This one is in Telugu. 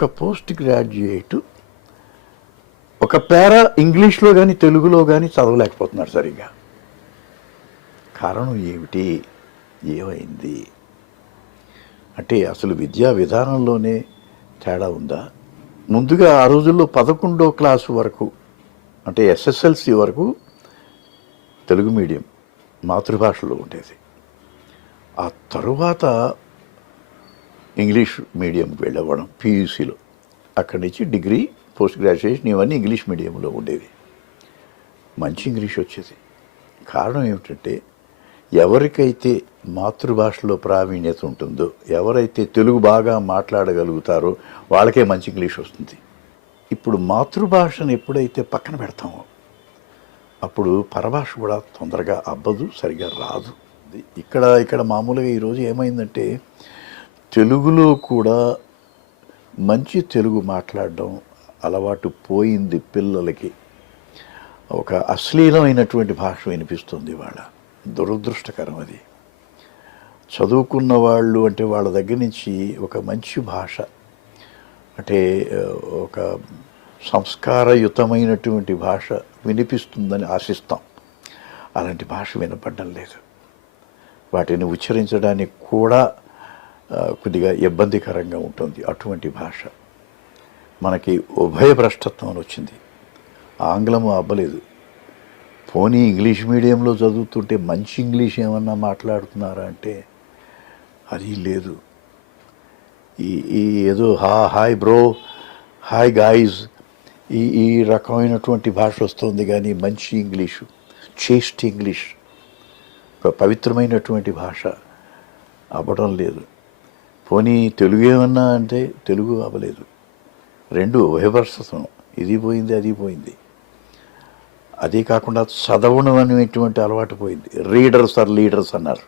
ఒక పోస్ట్ గ్రాడ్యుయేట్ ఒక పేరా ఇంగ్లీష్లో కానీ తెలుగులో కానీ చదవలేకపోతున్నారు సరిగ్గా. కారణం ఏమిటి? ఏమైంది అంటే అసలు విద్యా విధానంలోనే తేడా ఉందా? ముందుగా ఆ రోజుల్లో 11వ క్లాసు వరకు అంటే ఎస్ఎస్ఎల్సి వరకు తెలుగు మీడియం మాతృభాషలో ఉండేది. ఆ తరువాత ఇంగ్లీష్ మీడియంకి వెళ్ళేవాళ్ళం పీయూసీలో. అక్కడి నుంచి డిగ్రీ, పోస్ట్ గ్రాడ్యుయేషన్ ఇవన్నీ ఇంగ్లీష్ మీడియంలో ఉండేవి. మంచి ఇంగ్లీష్ వచ్చేది. కారణం ఏమిటంటే ఎవరికైతే మాతృభాషలో ప్రావీణ్యత ఉంటుందో, ఎవరైతే తెలుగు బాగా మాట్లాడగలుగుతారో వాళ్ళకే మంచి ఇంగ్లీష్ వస్తుంది. ఇప్పుడు మాతృభాషను ఎప్పుడైతే పక్కన పెడతామో అప్పుడు పరభాష కూడా తొందరగా అబ్బదు, సరిగా రాదు. ఇక్కడ మామూలుగా ఈరోజు ఏమైందంటే తెలుగులో కూడా మంచి తెలుగు మాట్లాడడం అలవాటు పోయింది పిల్లలకి. ఒక అశ్లీలమైనటువంటి భాష వినిపిస్తుంది ఇవాళ. దురదృష్టకరం అది. చదువుకున్న వాళ్ళు అంటే వాళ్ళ దగ్గర నుంచి ఒక మంచి భాష అంటే ఒక సంస్కారయుతమైనటువంటి భాష వినిపిస్తుందని ఆశిస్తాం. అలాంటి భాష వినపడడం లేదు. వాటిని ఉచ్చరించడానికి కూడా కొద్దిగా ఇబ్బందికరంగా ఉంటుంది. అటువంటి భాష మనకి ఉభయభ్రష్టత్వం వచ్చింది. ఆంగ్లము అబ్బలేదు. పోనీ ఇంగ్లీష్ మీడియంలో చదువుతుంటే మంచి ఇంగ్లీష్ ఏమన్నా మాట్లాడుతున్నారా అంటే అది లేదు. ఈ ఏదో హాయ్ బ్రో, హాయ్ గాయ్స్, ఈ రకమైనటువంటి భాష వస్తుంది. కానీ మంచి ఇంగ్లీషు, చేస్ట్ ఇంగ్లీష్, ఒక పవిత్రమైనటువంటి భాష అవ్వడం లేదు. పోనీ తెలుగు ఏమన్నా అంటే తెలుగు అవ్వలేదు. రెండు ఉభయభ్రష్టత్వం. ఇది పోయింది, అది పోయింది. అదే కాకుండా చదవడం అనేటువంటి అలవాటు పోయింది. రీడర్స్ ఆర్ లీడర్స్ అన్నారు.